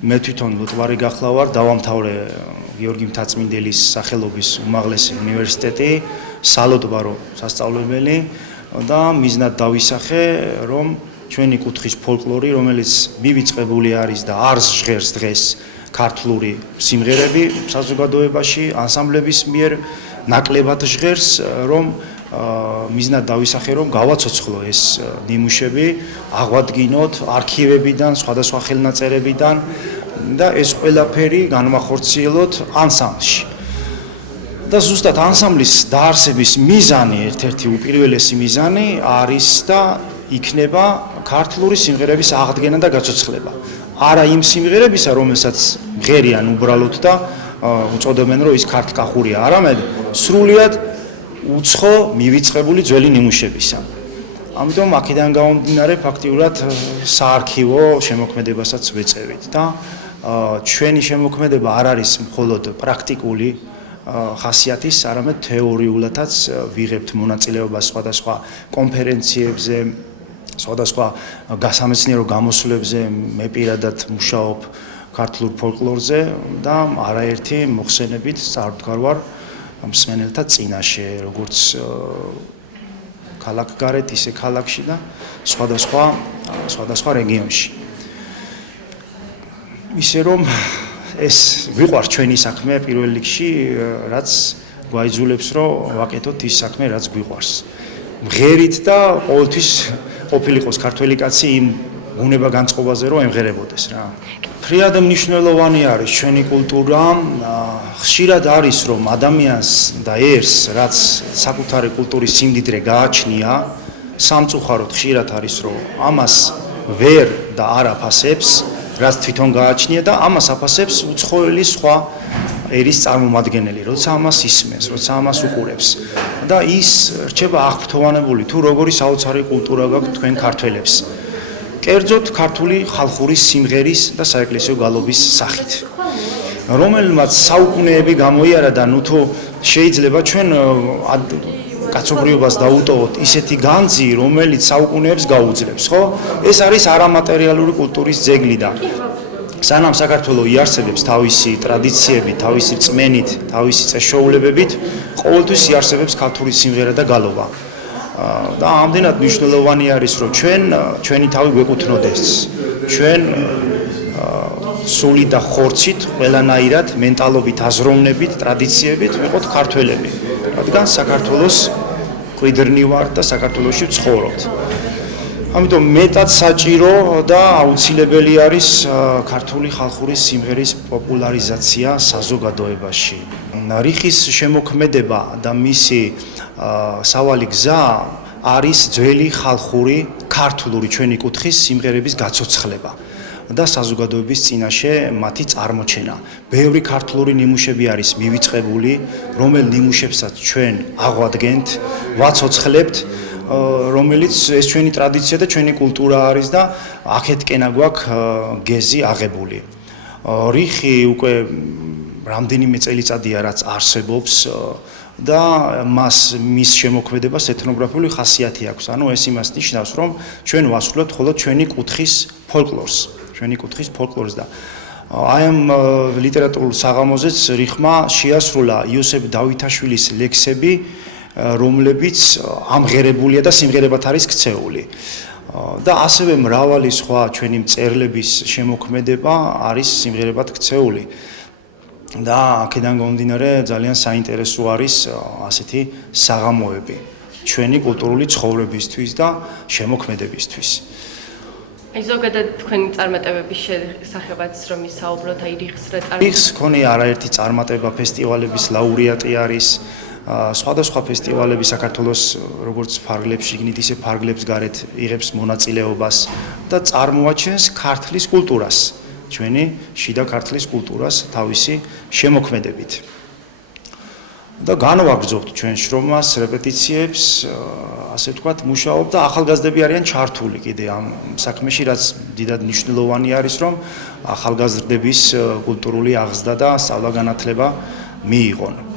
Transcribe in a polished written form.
მე თვითონ ლუტვარი გახლა ვარ, დავამთავრე გიორგი მთაწმინდელის სახელობის უმაღლესი უნივერსიტეტი, სალოტბარო სასწავლებელი და მიზნად დავისახე, რომ ჩვენი კუთხის ფოლკლორი, რომელიც მივიწყებული არის და არ ჟღერს დღეს ქართული სიმღერები საზოგადოებაში, ანსამბლების მიერ ნაკლებად ჟღერს, რომ მიზნად დავისახე, რომ გავაცოცხლო ეს ნიმუშები, აღვადგინოთ არქივებიდან, სხვადასხვა ხელნაწერებიდან და ეს ყველაფერი განვახორციელოთ ანსამბლში. და ზუსტად ანსამბლის დაარსების მიზანი, ერთ-ერთი უპირველესი მიზანი არის და იქნება ქართული სიმღერების აღდგენა და გაცოცხლება. არა იმ სიმღერებისა, რომელსაც მღერიან უბრალოდ და უწოდებენ, რომ ის ქართლკახურია, არამედ სრულიად უცხო მივიწყებული ძველი ნიმუშებისა. ამიტომ აქედან გამომდინარე ფაქტიურად საარქივო შემოქმედებასაც ვეწევით და ჩვენი შემოქმედება არ არის მხოლოდ პრაქტიკული ხასიათის, არამედ თეორიულადაც ვიღებთ მონაწილეობას სხვადასხვა კონფერენციებზე, სხვადასხვა გასამეცნიერო გამოსვლებზე, მე პირადად მუშაობ ქართულ ფოლკლორზე და არაერთი მოხსენებით წარდგარ ვარ მსმენელთა წინაშე, როგორც ქალაქგარეთ, ისე ქალაქში და სხვადასხვა რეგიონში. ისე რომ ეს ვიყვარს ჩვენი საქმე პირველ რიგში, რაც გვაიძულებს, რომ ვაკეთოთ ის საქმე, რაც გვიყვარს. მღერით და ყოველთვის ყოფილიყოს ქართველი კაცი იმ უნება განწყობაზე, რომ ემღერებოდეს რა. ფრიად მნიშვნელოვანი არის ჩვენი კულტურა, ხშირად არის, რომ ადამიანს და ერს, რაც საკუთარი კულტურის სიმდიდრე გააჩნია, სამწუხაროდ ხშირად არის, რომ ამას ვერ და არ აფასებს, რაც თვითონ გააჩნია და ამას აფასებს უცხოელი სხვა ერის წარმომადგენელი, როცა ამას ისმენს, როცა ამას უყურებს. და ის რჩება აღფრთოვანებული, თუ როგორი საოცარი კულტურა გაქვთ თქვენ ქართველებს. კერძოდ ქართული ხალხური სიმღერის და საეკლესიო გალობის სახით. რომელმაც საუკუნეები გამოიარა და ნუ თუ შეიძლება ჩვენ კაცობრიობას დაუტოვოთ ისეთი განძი, რომელიც საუკუნეებს გაუძლებს, ხო? ეს არის არამატერიალური კულტურის ძეგლი და სანამ საქართველო იარსებებს თავისი ტრადიციებით, თავისი წმენით, თავისი წესშოულებებით, ყოველთვის იარსებებს ქართული სიმღერა და გალობა. და ამდენად მნიშვნელოვანი არის, რომ ჩვენი თავი გვეკუთვნოდეს. ჩვენ სული და ხორცით, ყველანაირად მენტალობით, აზროვნებით, ტრადიციებით ვიყოთ ქართველები. რადგან საქართველოს მკვიდრნი ვართ და საქართველოში ვცხოვრობთ. ამიტომ მეტად საჭირო და აუცილებელი არის ქართული ხალხური სიმღერის პოპულარიზაცია საზოგადოებაში. რიხის შემოქმედება და მისი სავალი გზა არის ძველი ხალხური, ქართული ჩვენი კუთხის სიმღერების გაცოცხლება და საზოგადოების წინაშე მათი წარმოჩენა. ბევრი ქართული ნიმუშები არის მივიწყებული, რომელ ნიმუშებსაც ჩვენ აღვადგენთ, ვაცოცხლებთ, რომელიც ეს ჩვენი ტრადიცია და ჩვენი კულტურა არის და აქეთკენა გვაქვს გეზი აღებული. რიხი უკვე რამდენიმე წელიწადია რაც არსებობს და მის შემოქმედებას ეთნოგრაფიული ხასიათი აქვს. ანუ ეს იმას ნიშნავს, რომ ჩვენ ვასრულებთ მხოლოდ ჩვენი კუთხის ფოლკლორს, და აი ამ ლიტერატურულ საღამოზეც რიხმა შეასრულა იოსებ დავითაშვილის ლექსები, რომლებიც ამღერებულია და სიმღერებად არის ქცეული. და ასევე მრავალი სხვა ჩვენი მწერლების შემოქმედება არის სიმღერებად ქცეული. და აქედან გამომდინარე ძალიან საინტერესო არის ასეთი საღამოები ჩვენი კულტურული ცხოვრებისთვის და შემოქმედებისთვის. აი ზოგადად თქვენი წარმატებების შესახებაც რომ ისაუბროთ, აი რიხს ქონია არაერთი წარმატება, ფესტივალების ლაურეატი არის, სხვადასხვა ფესტივალები საქართველოს როგორც ფარგლებს შიგნით, ისე ფარგლებს გარეთ იღებს მონაწილეობას და წარმოაჩენს ქართლის კულტურას, ჩვენი შიდა ქართლის კულტურას თავისი შემოქმედებით. და განვაგრძობთ ჩვენ შრომას, რეპეტიციებს, ასე ვთქვათ, მუშაობ და ახალგაზრდები არიან ჩართული კიდე ამ საქმეში, რაც დიდად მნიშვნელოვანი არის, რომ ახალგაზრდების კულტურული აღზრდა და სწავლა-განათლება მიიღონ.